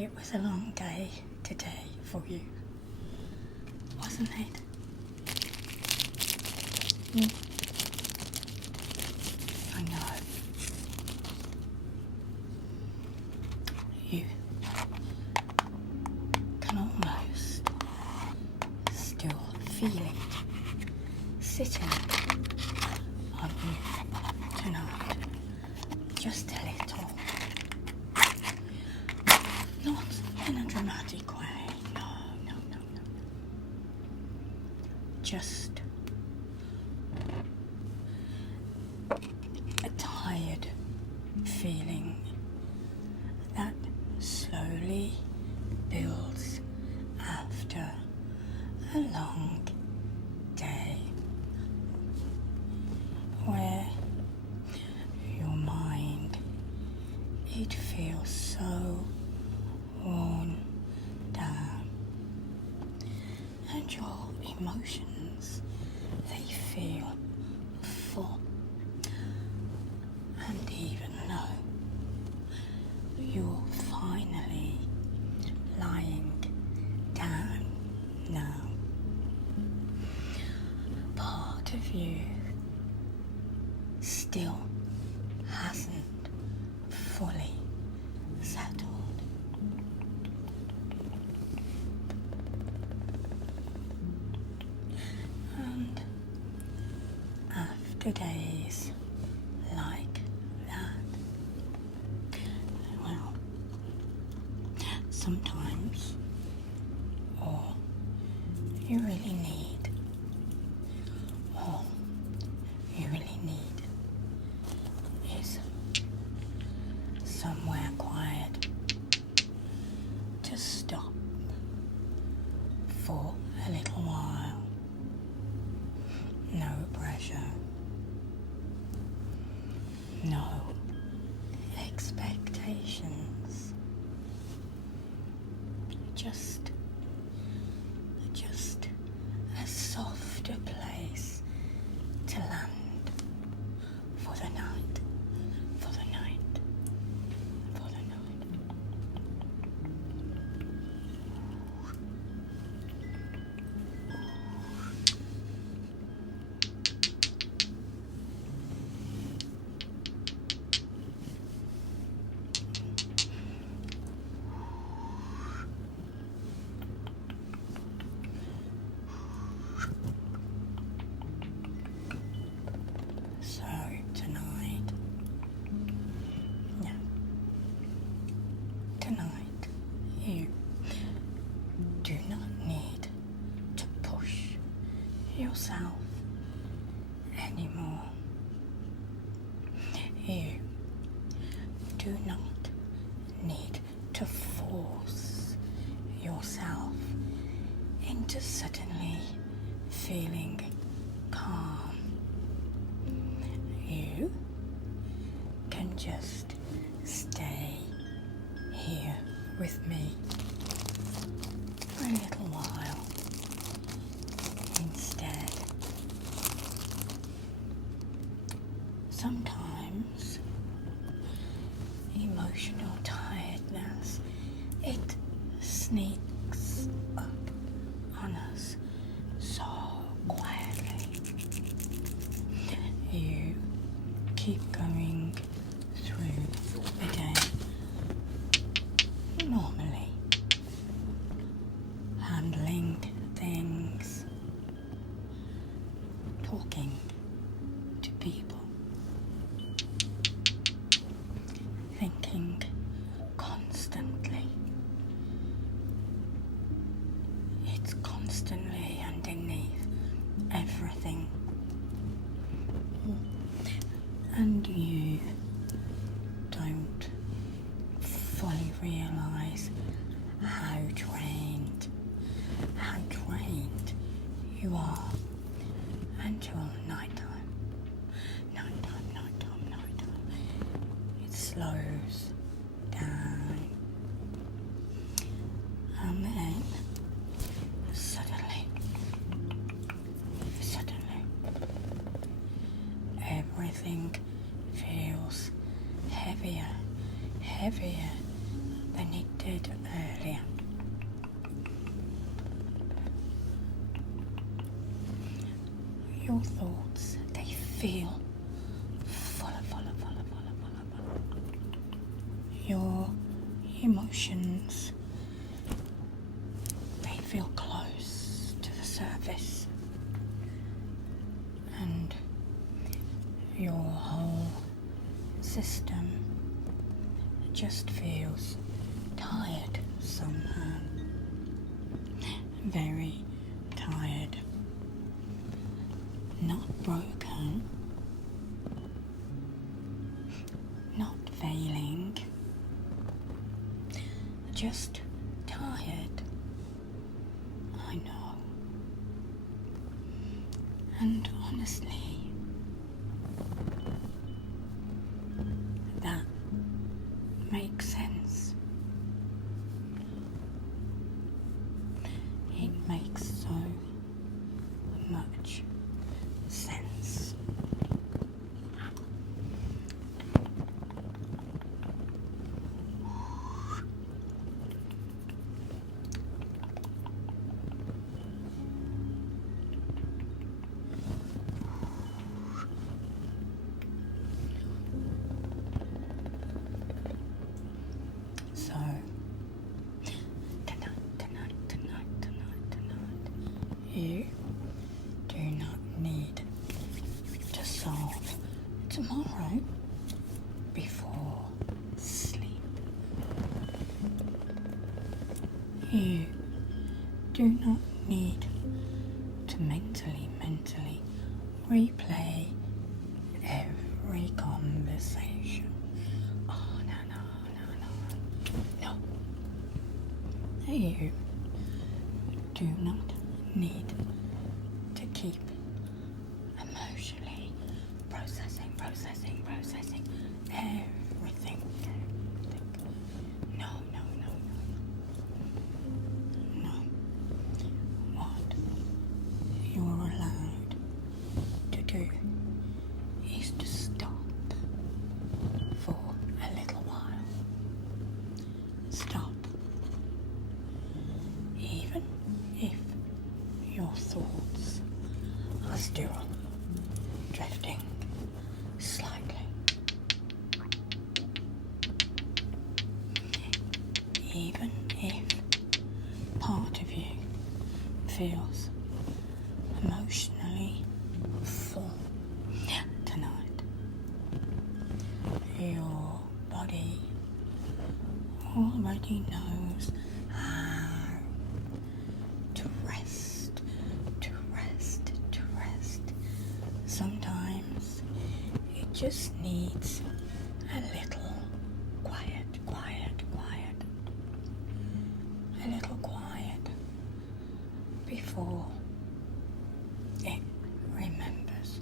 It was a long day today for you, wasn't it? I know. You can almost still feel it sitting on you tonight, just a little. Not in a dramatic way, no. Just a tired feeling that slowly builds after a long day, where your mind, it feels so worn down, and your emotions, they feel full. And even though you're finally lying down now, part of you still hasn't fully settled. And after days like that, well, sometimes all you really need is somewhere quiet to stop for a little while. No pressure, no expectations, just a softer place to land for the night. So tonight, you do not need to push yourself anymore. You do not need to force yourself into suddenly feeling calm. You can just stay here with me for a little while instead. Sometimes emotional tiredness, it sneaks up on us so quietly. You keep going through the day normally, handling things, talking to people, thinking constantly. It's constantly underneath everything. And you don't fully realise how drained you are until nighttime. It slows down, and then suddenly everything feels heavier than it did earlier. Your thoughts, they feel full. Your emotions, they feel close to the surface, and your whole system just feels tired somehow. Very tired. Not broken, not failing, just tired. I know. And honestly, that makes sense. It makes so much sense. So, tonight, you do not need to solve tomorrow before sleep. You do not need to mentally replay every conversation. Oh, no. You do not need to keep emotionally processing everything. No. What you're allowed to do is to stop for a little while. Stop. Even if your thoughts are still drifting slightly. Even if part of you feels emotionally full tonight, your body already knows how to rest. Sometimes it just needs a little quiet. A little quiet before it remembers.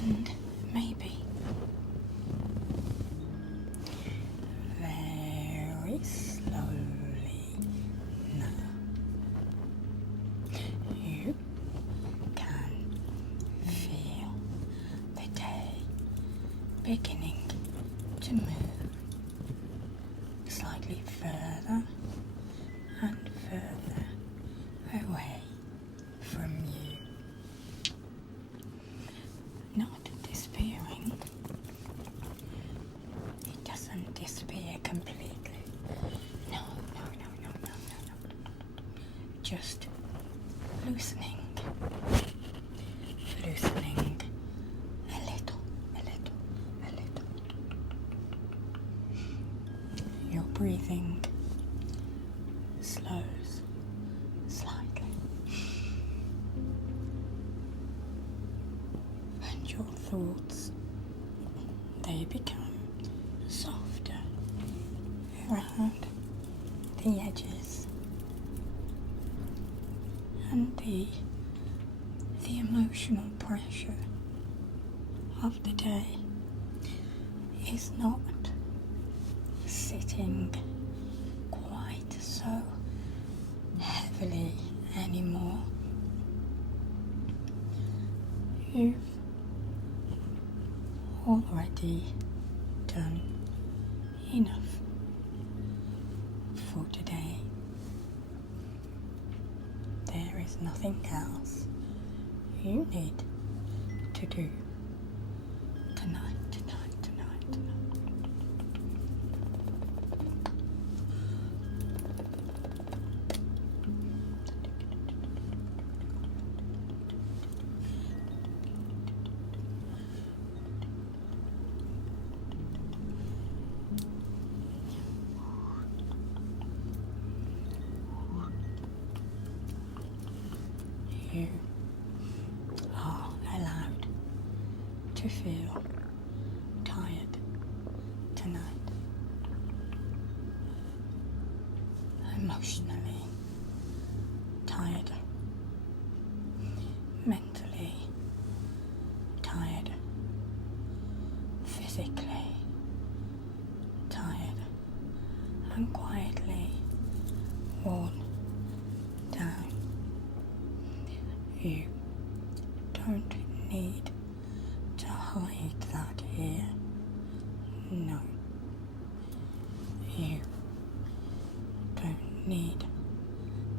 And maybe very slowly now you can feel the day beginning to move slightly further and further away from you. Not disappearing. It doesn't disappear completely. No. Just loosening a little. Your breathing slows slightly. And your thoughts, they become softer around the edges and the emotional pressure of the day is not sitting quite so heavily anymore. You've already done enough for today. There is nothing else you need to do tonight. You are allowed to feel tired tonight, emotionally tired, mentally tired, physically tired, and quietly worn down. You don't need to hide that here. No. You don't need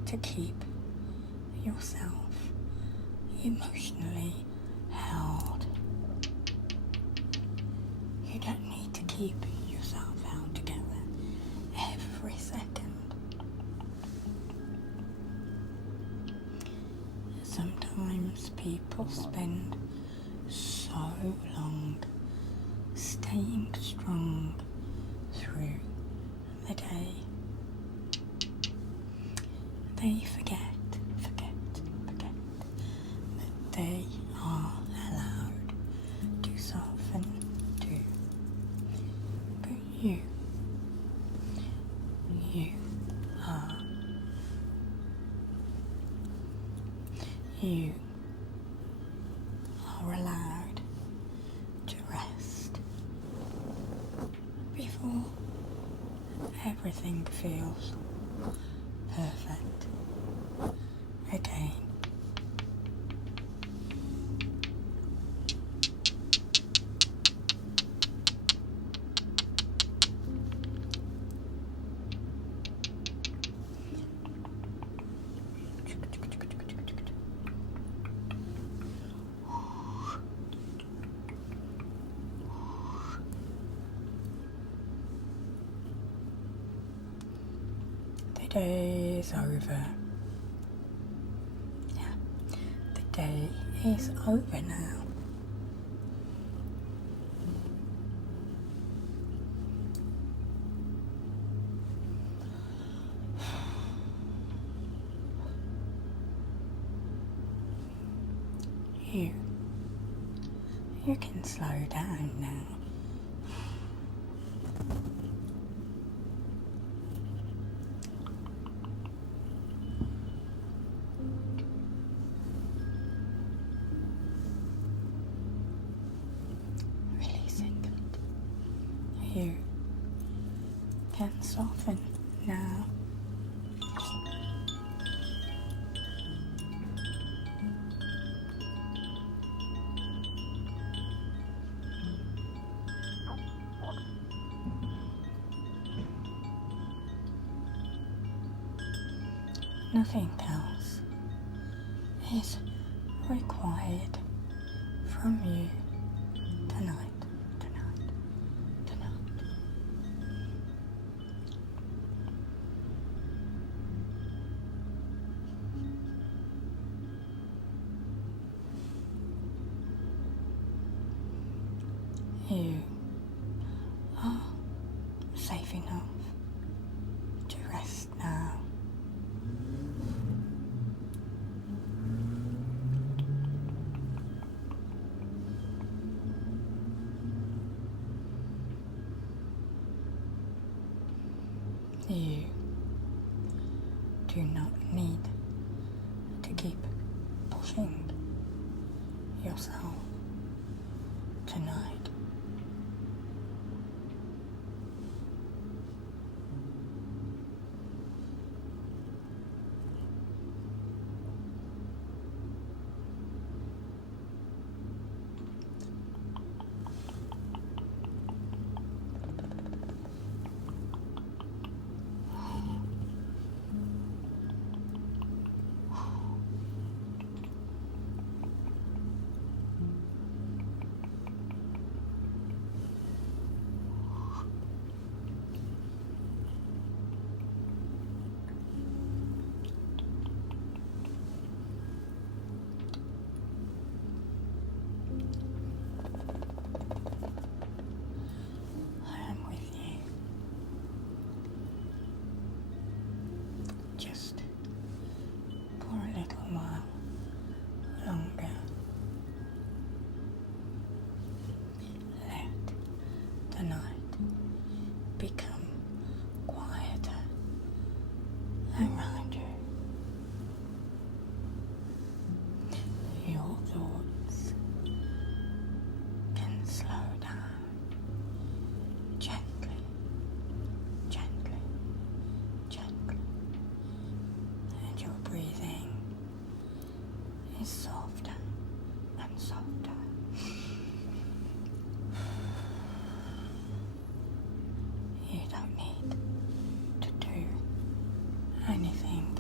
to keep yourself emotionally held. You don't need to keep yourself held together every second. Sometimes people spend so long staying strong through the day. They forget that they are allowed to soften too. But you are. You are allowed to rest before everything feels perfect again. The day is over. Yeah, the day is over now. You can slow down now. You can soften now. Nothing else is required from you tonight. You are safe enough to rest now. You do not need to keep pushing yourself tonight. Just for a little while longer. Let the night become quieter around you. Your thoughts can slow down gently, gently, gently. And your breathing is softer and softer. You don't need to do anything